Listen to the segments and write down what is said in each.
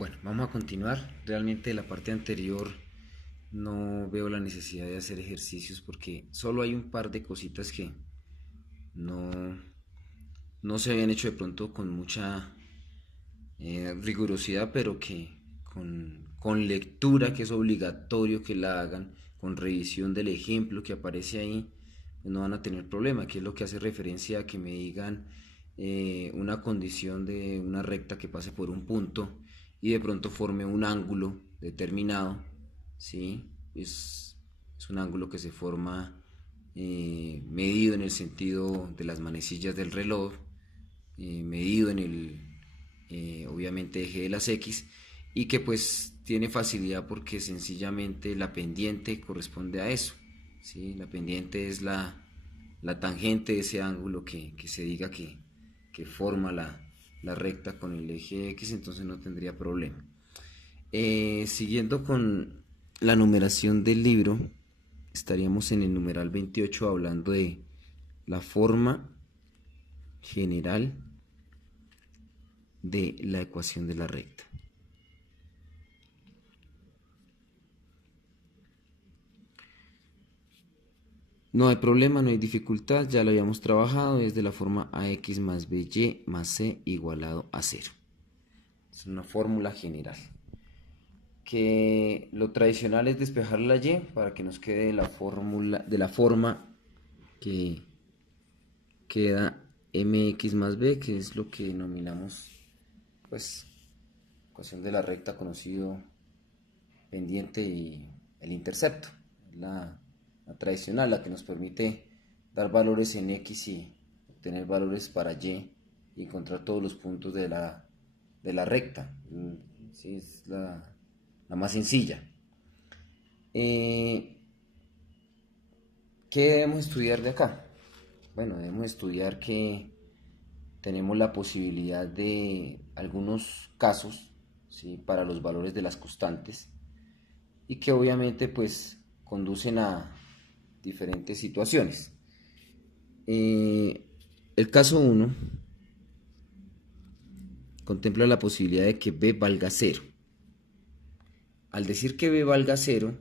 Bueno, vamos a continuar. Realmente la parte anterior no veo la necesidad de hacer ejercicios porque solo hay un par de cositas que no, no se habían hecho de pronto con mucha rigurosidad, pero que con lectura, que es obligatorio que la hagan, con revisión del ejemplo que aparece ahí, pues no van a tener problema, que es lo que hace referencia a que me digan una condición de una recta que pase por un punto y de pronto forme un ángulo determinado, ¿sí? Es un ángulo que se forma medido en el sentido de las manecillas del reloj, medido en el obviamente eje de las X, y que pues tiene facilidad porque sencillamente la pendiente corresponde a eso, ¿sí? La pendiente es la tangente de ese ángulo que se diga que forma la recta con el eje X, entonces no tendría problema. Siguiendo con la numeración del libro, estaríamos en el numeral 28 hablando de la forma general de la ecuación de la recta. No hay problema, no hay dificultad, ya lo habíamos trabajado, es de la forma ax más by más c igualado a 0. Es una fórmula general. Que lo tradicional es despejar la y para que nos quede la fórmula de la forma que queda mx más b, que es lo que denominamos pues ecuación de la recta, conocido pendiente y el intercepto, la tradicional, la que nos permite dar valores en x y obtener valores para y encontrar todos los puntos de la recta. Sí, es la más sencilla. ¿Qué debemos estudiar de acá? Bueno, debemos estudiar que tenemos la posibilidad de algunos casos, ¿sí?, para los valores de las constantes, y que obviamente pues conducen a diferentes situaciones. El caso 1 contempla la posibilidad de que b valga 0. Al decir que b valga 0,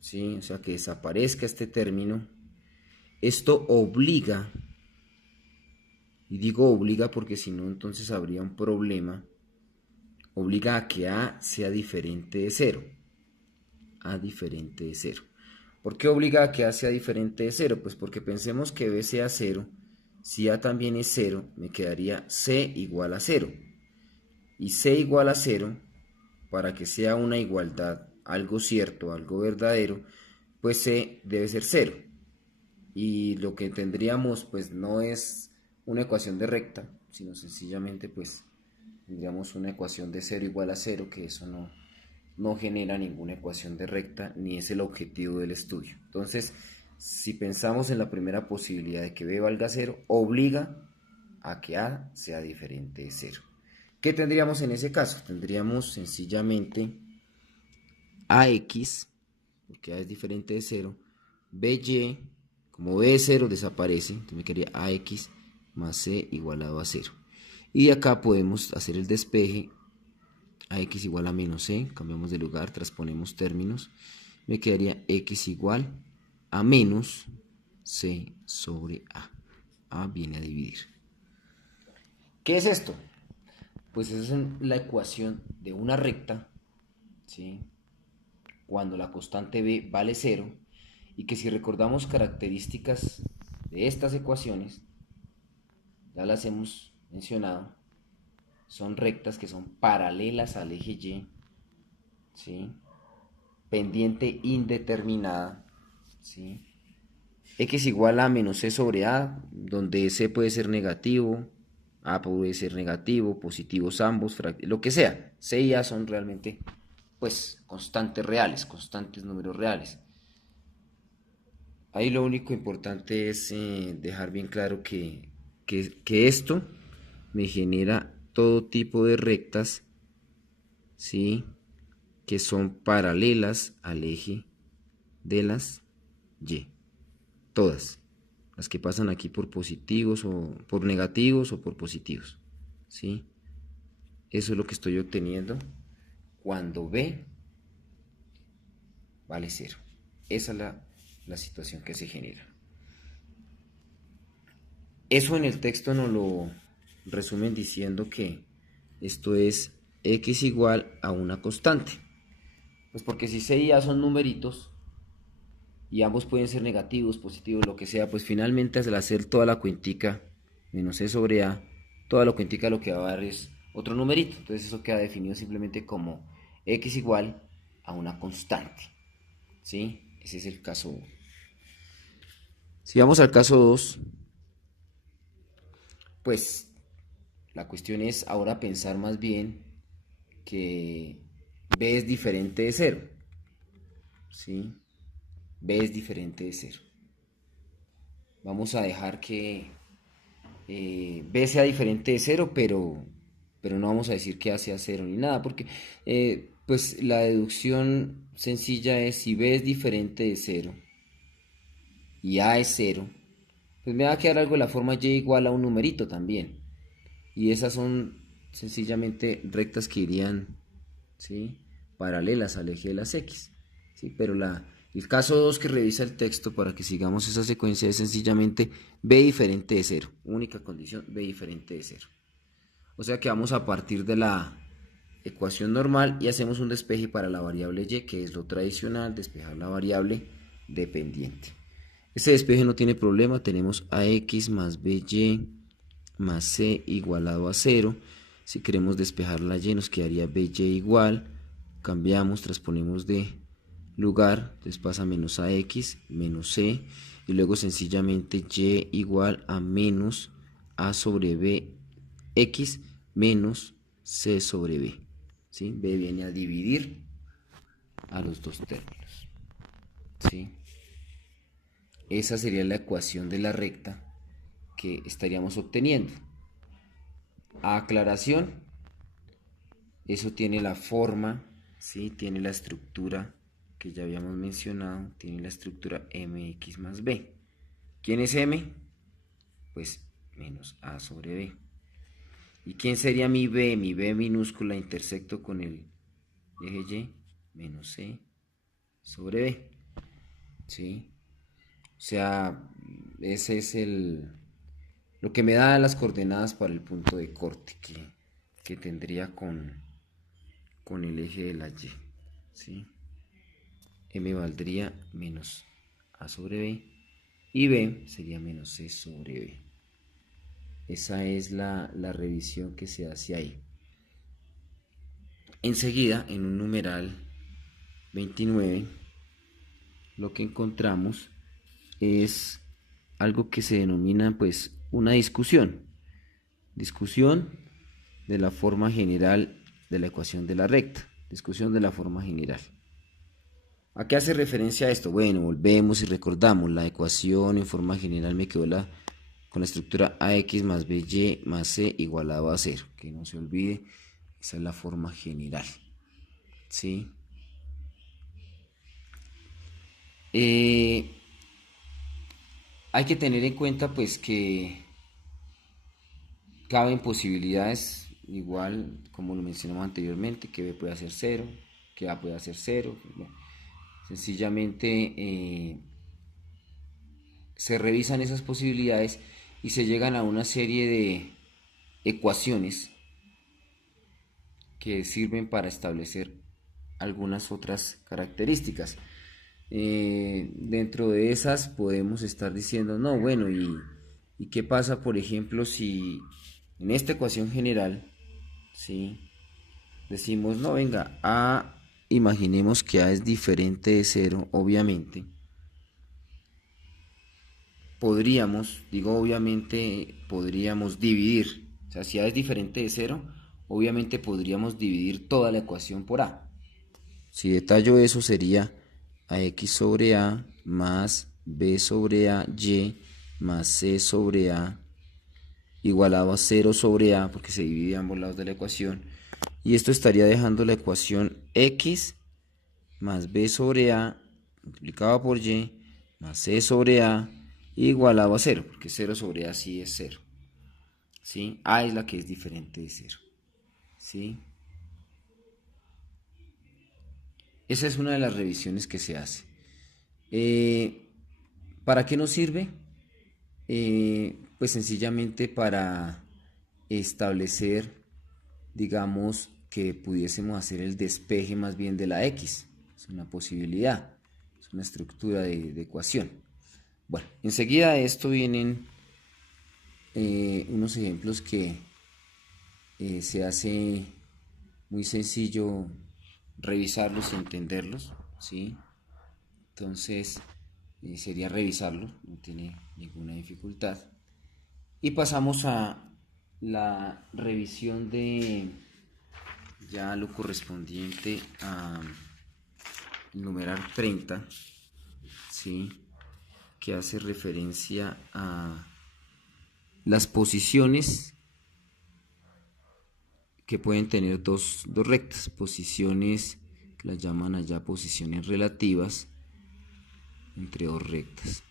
¿sí?, o sea que desaparezca este término, esto obliga, y digo obliga porque si no entonces habría un problema, obliga a que a sea diferente de 0. A diferente de 0. ¿Por qué obliga a que a sea diferente de 0? Pues porque pensemos que b sea 0, si a también es 0, me quedaría c igual a 0. Y c igual a 0, para que sea una igualdad, algo cierto, algo verdadero, pues c debe ser 0. Y lo que tendríamos pues no es una ecuación de recta, sino sencillamente pues tendríamos una ecuación de 0 igual a 0, que eso no genera ninguna ecuación de recta ni es el objetivo del estudio. Entonces, si pensamos en la primera posibilidad de que b valga 0, obliga a que a sea diferente de 0. ¿Qué tendríamos en ese caso? Tendríamos sencillamente ax, porque a es diferente de 0, by, como b es 0 desaparece, entonces me quedaría ax más c igualado a 0. Y acá podemos hacer el despeje, ax igual a menos c, cambiamos de lugar, transponemos términos, me quedaría x igual a menos c sobre a. A viene a dividir. ¿Qué es esto? Pues esa es la ecuación de una recta, ¿sí?, cuando la constante b vale 0, y que si recordamos características de estas ecuaciones, ya las hemos mencionado, son rectas que son paralelas al eje y, ¿sí?, pendiente indeterminada, ¿sí?, x igual a menos c sobre a, donde c puede ser negativo, a puede ser negativo, positivos ambos, lo que sea. C y a son realmente pues constantes reales, constantes números reales. Ahí lo único importante es dejar bien claro que esto me genera todo tipo de rectas, ¿sí?, que son paralelas al eje de las y. Todas. Las que pasan aquí por positivos o por negativos o por positivos, ¿sí? Eso es lo que estoy obteniendo cuando B vale 0. Esa es la situación que se genera. Eso en el texto nos lo resumen diciendo que esto es x igual a una constante. Pues porque si C y A son numeritos y ambos pueden ser negativos, positivos, lo que sea, pues finalmente al hacer toda la cuentica menos C sobre A, toda la cuentica lo que va a dar es otro numerito. Entonces eso queda definido simplemente como x igual a una constante. ¿Sí? Ese es el caso 1. Si vamos al caso 2, pues la cuestión es ahora pensar más bien que B es diferente de 0. ¿Sí? B es diferente de 0. Vamos a dejar que B sea diferente de 0, pero no vamos a decir que A sea 0 ni nada, porque pues la deducción sencilla es si B es diferente de 0 y A es 0, pues me va a quedar algo de la forma y igual a un numerito también. Y esas son sencillamente rectas que irían, ¿sí?, paralelas al eje de las X. ¿Sí? Pero el caso 2 que revisa el texto para que sigamos esa secuencia es sencillamente B diferente de 0. Única condición, B diferente de 0. O sea que vamos a partir de la ecuación normal y hacemos un despeje para la variable y, que es lo tradicional, despejar la variable dependiente. Este despeje no tiene problema, tenemos ax más by más c igualado a 0. Si queremos despejar la y nos quedaría by igual, cambiamos, transponemos de lugar, entonces pasa menos ax menos c y luego sencillamente y igual a menos a sobre b x menos c sobre b. ¿Sí? B viene a dividir a los dos términos. ¿Sí? Esa sería la ecuación de la recta que estaríamos obteniendo. A aclaración, eso tiene la forma, ¿sí?, tiene la estructura que ya habíamos mencionado, tiene la estructura mx más b. ¿Quién es m? Pues menos a sobre b. ¿Y quién sería mi b? Mi b minúscula intersecto con el eje y, menos c sobre b. ¿Sí? O sea, ese es lo que me da las coordenadas para el punto de corte que tendría con el eje de la y. ¿Sí? M valdría menos a sobre b y b sería menos c sobre b. Esa es la revisión que se hace ahí. Enseguida, en un numeral 29, lo que encontramos es algo que se denomina pues una discusión de la forma general de la ecuación de la recta, discusión de la forma general. ¿A qué hace referencia esto? Bueno, volvemos y recordamos la ecuación en forma general me quedó con la estructura ax más by más c igualado a 0, que no se olvide, esa es la forma general. ¿Sí? Hay que tener en cuenta pues que caben posibilidades, igual como lo mencionamos anteriormente, que b puede hacer 0, que a puede hacer 0. Bueno, sencillamente se revisan esas posibilidades y se llegan a una serie de ecuaciones que sirven para establecer algunas otras características. Dentro de esas podemos estar diciendo, no, bueno, ¿y qué pasa, por ejemplo, si en esta ecuación general, ¿sí?, decimos, no, venga, A, imaginemos que A es diferente de 0, obviamente. Podríamos, digo obviamente, podríamos dividir. O sea, si A es diferente de 0, obviamente podríamos dividir toda la ecuación por A. Si detallo eso sería ax sobre a más b sobre a y más c sobre a igualado a 0 sobre a, porque se divide a ambos lados de la ecuación. Y esto estaría dejando la ecuación x más b sobre a multiplicado por y más c sobre a igualado a 0, porque 0 sobre a sí es 0. ¿Sí? A es la que es diferente de 0. ¿sí? Esa es una de las revisiones que se hace. ¿Para qué nos sirve? Pues sencillamente para establecer, digamos, que pudiésemos hacer el despeje más bien de la X. Es una posibilidad, es una estructura de ecuación. Bueno, enseguida de esto vienen unos ejemplos que se hace muy sencillo revisarlos y entenderlos, ¿sí? Entonces sería revisarlos, no tiene ninguna dificultad. Y pasamos a la revisión de ya lo correspondiente a numerar 30, ¿sí? Que hace referencia a las posiciones que pueden tener dos rectas, posiciones que las llaman allá posiciones relativas entre dos rectas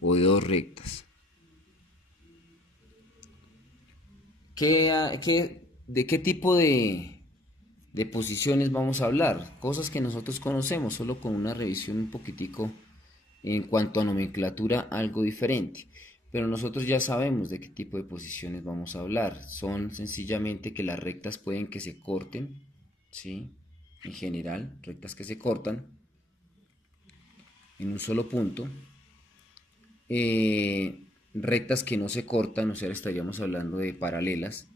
o de dos rectas. ¿De qué tipo de posiciones vamos a hablar? Cosas que nosotros conocemos, solo con una revisión un poquitico en cuanto a nomenclatura algo diferente. Pero nosotros ya sabemos de qué tipo de posiciones vamos a hablar. Son sencillamente que las rectas pueden que se corten, ¿sí? En general, rectas que se cortan en un solo punto. Rectas que no se cortan, o sea, estaríamos hablando de paralelas.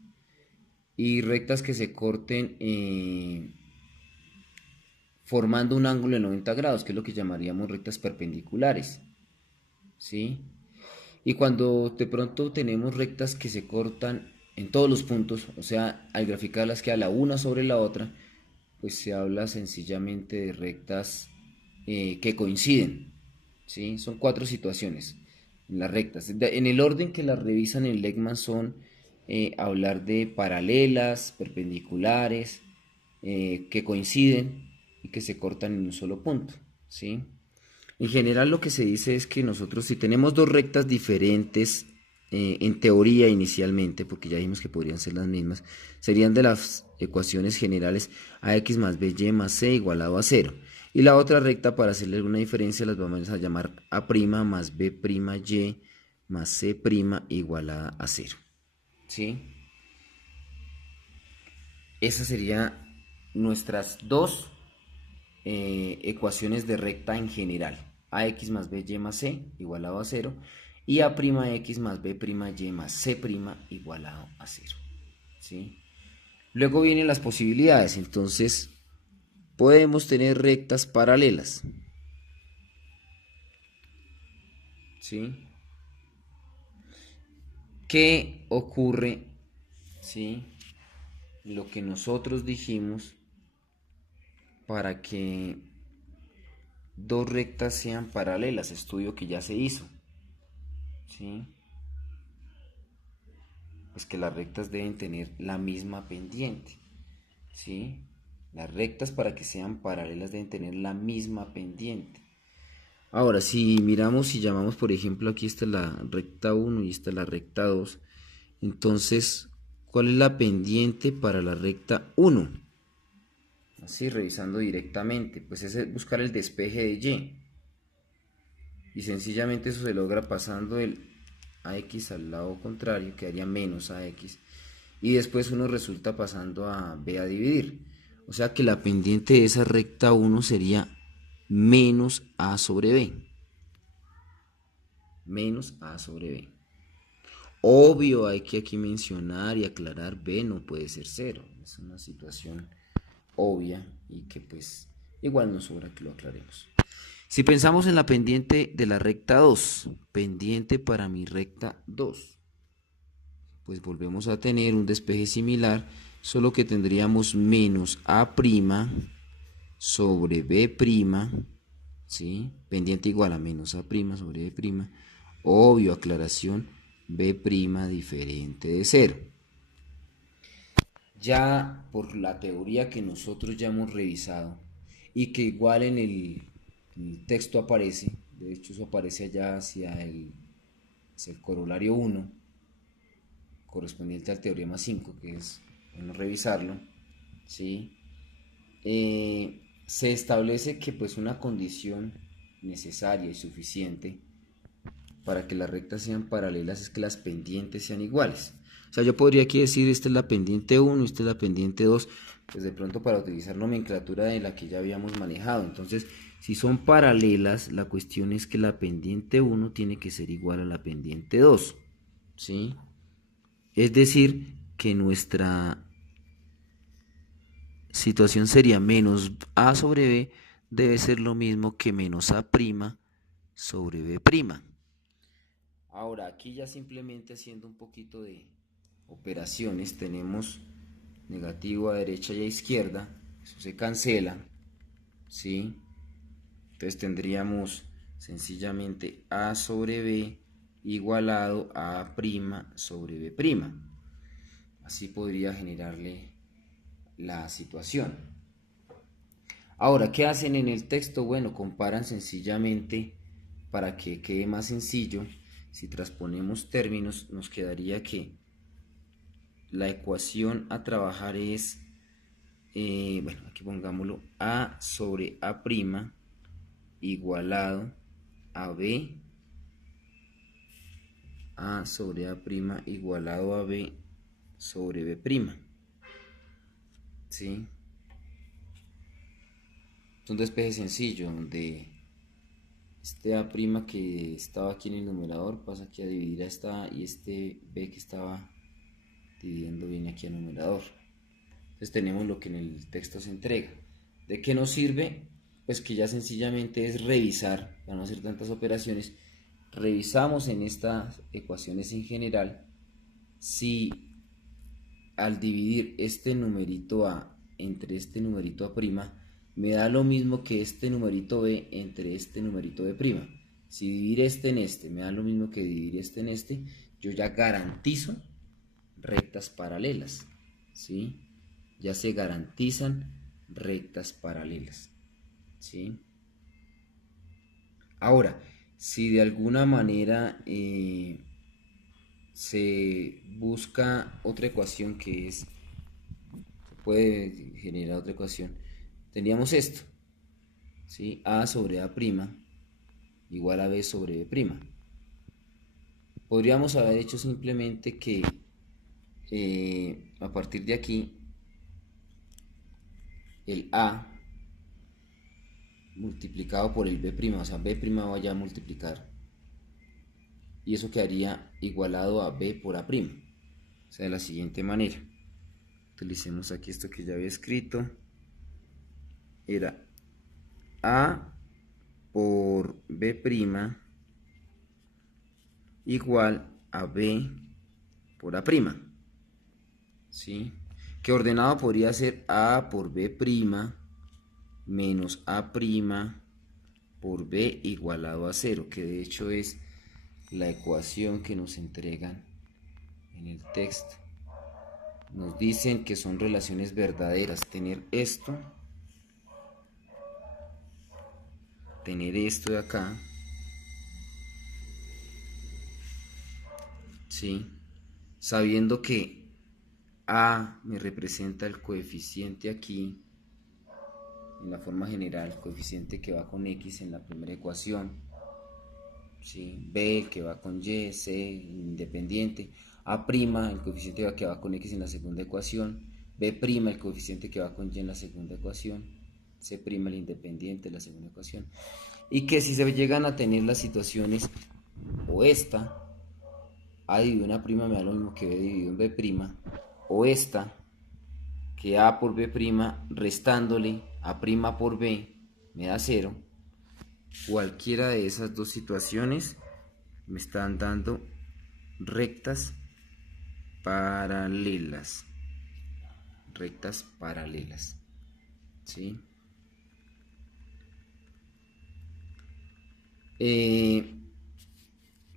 Y rectas que se corten formando un ángulo de 90 grados, que es lo que llamaríamos rectas perpendiculares, ¿sí? Y cuando de pronto tenemos rectas que se cortan en todos los puntos, o sea, al graficarlas queda la una sobre la otra, pues se habla sencillamente de rectas que coinciden, ¿sí? Son cuatro situaciones en las rectas. En el orden que las revisan en Legman son hablar de paralelas, perpendiculares, que coinciden y que se cortan en un solo punto, ¿sí? En general lo que se dice es que nosotros si tenemos dos rectas diferentes, en teoría inicialmente, porque ya dijimos que podrían ser las mismas, serían de las ecuaciones generales ax más by más c igualado a 0. Y la otra recta, para hacerle alguna diferencia, las vamos a llamar a' más b' y más c' igualada a 0. ¿Sí? Esas serían nuestras dos ecuaciones de recta en general. Ax más by más c igualado a 0 y a'x más b'y más c' igualado a 0. ¿Sí? Luego vienen las posibilidades. Entonces podemos tener rectas paralelas. ¿Sí? ¿Qué ocurre? ¿Sí? Lo que nosotros dijimos para que dos rectas sean paralelas, estudio que ya se hizo, ¿sí? Pues que las rectas deben tener la misma pendiente, ¿sí? Las rectas para que sean paralelas deben tener la misma pendiente. Ahora, si miramos y llamamos, por ejemplo, aquí está la recta 1 y esta la recta 2, entonces, ¿cuál es la pendiente para la recta 1? Así, revisando directamente, pues es buscar el despeje de y. Y sencillamente eso se logra pasando el ax al lado contrario, quedaría menos ax. Y después uno resulta pasando a b a dividir. O sea que la pendiente de esa recta 1 sería menos a sobre b. Menos a sobre b. Obvio, hay que aquí mencionar y aclarar, b no puede ser 0. Es una situación obvia y que pues igual nos sobra que lo aclaremos. Si pensamos en la pendiente de la recta 2, pendiente para mi recta 2, pues volvemos a tener un despeje similar, solo que tendríamos menos a' sobre b', ¿sí? Pendiente igual a menos a' sobre b', obvio, aclaración, b' diferente de 0. Ya por la teoría que nosotros ya hemos revisado y que igual en el texto aparece, de hecho eso aparece allá hacia el corolario 1, correspondiente al teorema 5, que es bueno revisarlo, ¿sí? Se establece que pues una condición necesaria y suficiente para que las rectas sean paralelas es que las pendientes sean iguales. O sea, yo podría aquí decir, esta es la pendiente 1, esta es la pendiente 2, pues de pronto para utilizar nomenclatura de la que ya habíamos manejado. Entonces, si son paralelas, la cuestión es que la pendiente 1 tiene que ser igual a la pendiente 2, ¿sí? Es decir, que nuestra situación sería menos a sobre b debe ser lo mismo que menos a' sobre b'. Ahora, aquí ya simplemente haciendo un poquito de operaciones, tenemos negativo a derecha y a izquierda, eso se cancela, ¿sí? Entonces tendríamos sencillamente a sobre b igualado a a' sobre b'. Así podría generarle la situación. Ahora, ¿qué hacen en el texto? Bueno, comparan sencillamente para que quede más sencillo. Si transponemos términos, nos quedaría que la ecuación a trabajar es, bueno, aquí pongámoslo, a sobre a' igualado a b, a sobre a' igualado a b sobre b'. ¿Sí? Es un despeje sencillo donde este a' que estaba aquí en el numerador pasa aquí a dividir a esta a y este b que estaba dividiendo viene aquí al numerador. Entonces tenemos lo que en el texto se entrega. ¿De qué nos sirve? Pues que ya sencillamente es revisar, para no hacer tantas operaciones, revisamos en estas ecuaciones en general si al dividir este numerito a entre este numerito a' me da lo mismo que este numerito b entre este numerito b'. Si dividir este en este me da lo mismo que dividir este en este, yo ya garantizo rectas paralelas, ¿sí? Ya se garantizan rectas paralelas, ¿sí? Ahora, si de alguna manera se busca otra ecuación que es, se puede generar otra ecuación, tendríamos esto, ¿sí? A sobre a' igual a b sobre b'. Podríamos haber hecho simplemente que a partir de aquí el a multiplicado por el b', o sea, b' vaya a multiplicar y eso quedaría igualado a b por a', o sea, de la siguiente manera. Utilicemos aquí esto que ya había escrito, era a por b' igual a b por a', ¿sí? Que ordenado podría ser a por b' menos a' por b igualado a 0, que de hecho es la ecuación que nos entregan en el texto. Nos dicen que son relaciones verdaderas, tener esto de acá, ¿sí? Sabiendo que a me representa el coeficiente aquí en la forma general, coeficiente que va con x en la primera ecuación, ¿sí? B que va con y, c independiente, a', el coeficiente que va con x en la segunda ecuación, b', el coeficiente que va con y en la segunda ecuación, c', el independiente en la segunda ecuación. Y que si se llegan a tener las situaciones, o esta, a dividido en a' me da lo mismo que b dividido en b', o esta, que a por b' restándole a' por b me da 0, cualquiera de esas dos situaciones me están dando rectas paralelas, ¿sí?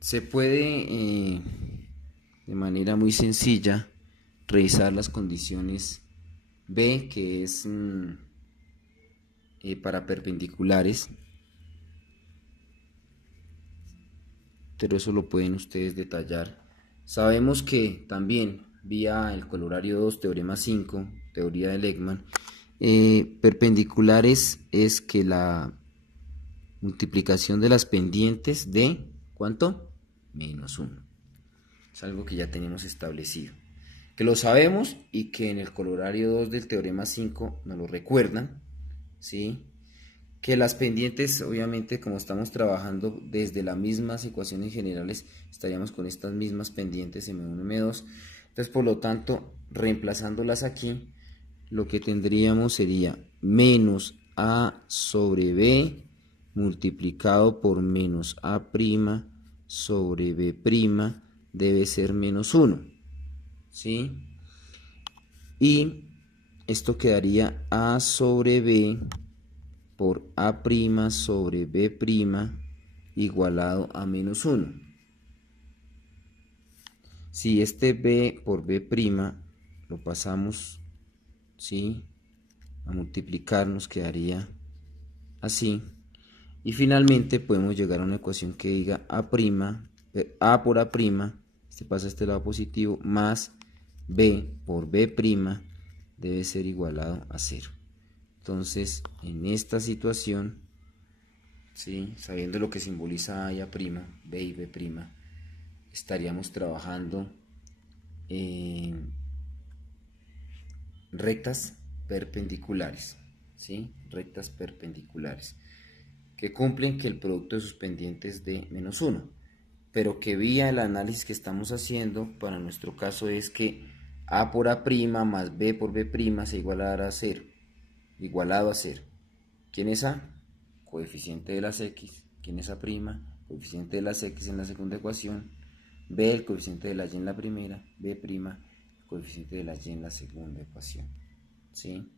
Se puede de manera muy sencilla revisar las condiciones B, que es para perpendiculares, pero eso lo pueden ustedes detallar Sabemos que también vía el colorario 2, teorema 5, teoría de Lekman, perpendiculares es que la multiplicación de las pendientes de, ¿cuánto? -1. Es algo que ya tenemos establecido, que lo sabemos y que en el colorario 2 del teorema 5 nos lo recuerdan, ¿sí? Que las pendientes, obviamente, como estamos trabajando desde las mismas ecuaciones generales, estaríamos con estas mismas pendientes M1 y M2. Entonces, por lo tanto, reemplazándolas aquí, lo que tendríamos sería menos A sobre B multiplicado por menos A' sobre B' debe ser -1, ¿sí? Y esto quedaría A sobre B por A' sobre B' igualado a -1. Si este B por B' lo pasamos, ¿sí?, a multiplicar, nos quedaría así. Y finalmente podemos llegar a una ecuación que diga A' A por A', este pasa a este lado positivo, más B por B' debe ser igualado a 0. Entonces, en esta situación, ¿sí?, sabiendo lo que simboliza A y A', B y B', estaríamos trabajando en rectas perpendiculares, ¿sí?, rectas perpendiculares que cumplen que el producto de sus pendientes de -1, pero que vía el análisis que estamos haciendo para nuestro caso es que A por A' más B por B' se igualará a 0, igualado a 0. ¿Quién es A? Coeficiente de las X. ¿Quién es A'? Coeficiente de las X en la segunda ecuación. B, el coeficiente de la Y en la primera. B', el coeficiente de la Y en la segunda ecuación, ¿sí?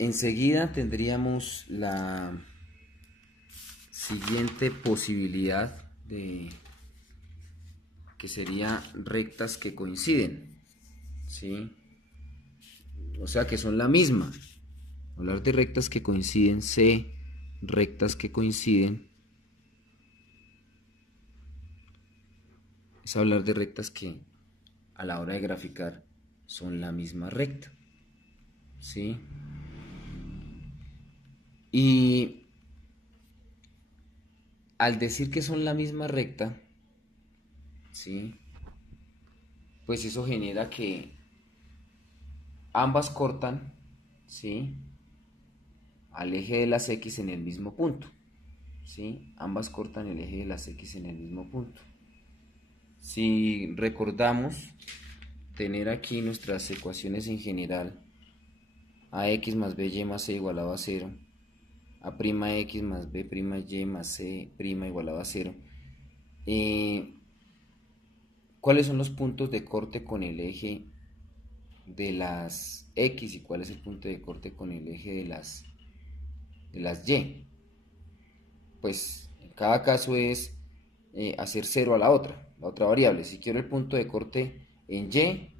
Enseguida tendríamos la siguiente posibilidad de que sería rectas que coinciden, ¿sí? O sea que son la misma. Hablar de rectas que coinciden, C, rectas que coinciden, es hablar de rectas que a la hora de graficar son la misma recta, ¿sí? Y al decir que son la misma recta, ¿sí?, pues eso genera que ambas cortan, ¿sí?, al eje de las X en el mismo punto, ¿sí? Ambas cortan el eje de las X en el mismo punto. Si recordamos tener aquí nuestras ecuaciones en general, AX más BY más C igualado a 0, A'X más B'Y más C' igualado a 0, ¿cuáles son los puntos de corte con el eje de las X y cuál es el punto de corte con el eje de las Y? Pues en cada caso es hacer 0 a la otra variable. Si quiero el punto de corte en Y,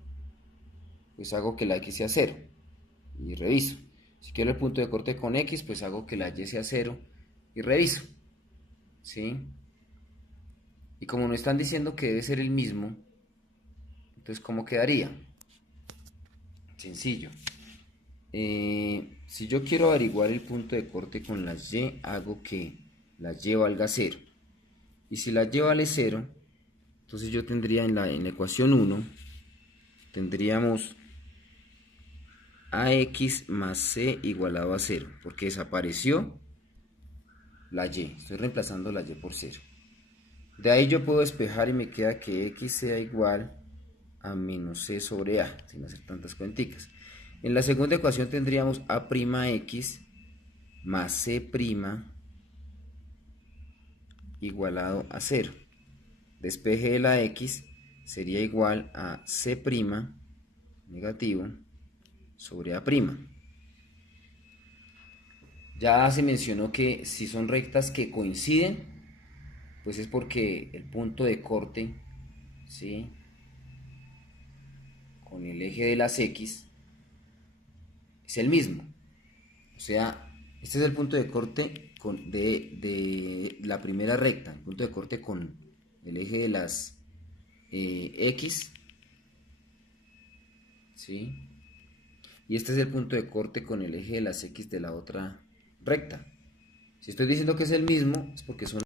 pues hago que la X sea 0 y reviso. Si quiero el punto de corte con X, pues hago que la Y sea 0 y reviso, ¿sí? Y como me están diciendo que debe ser el mismo, entonces ¿cómo quedaría? Sencillo. Si yo quiero averiguar el punto de corte con las Y, hago que la Y valga 0. Y si la Y vale 0, entonces yo tendría en la ecuación 1, tendríamos AX más C igualado a 0, porque desapareció la Y, estoy reemplazando la Y por 0. De ahí yo puedo despejar y me queda que X sea igual a menos C sobre A, sin hacer tantas cuenticas. En la segunda ecuación tendríamos A'X más C' igualado a 0. Despeje de la X sería igual a C' negativo sobre A'. Ya se mencionó que si son rectas que coinciden, pues es porque el punto de corte, ¿sí?, con el eje de las X es el mismo. O sea, este es el punto de corte de la primera recta, el punto de corte con el eje de las X, ¿sí? Y este es el punto de corte con el eje de las X de la otra recta. Si estoy diciendo que es el mismo, es porque es una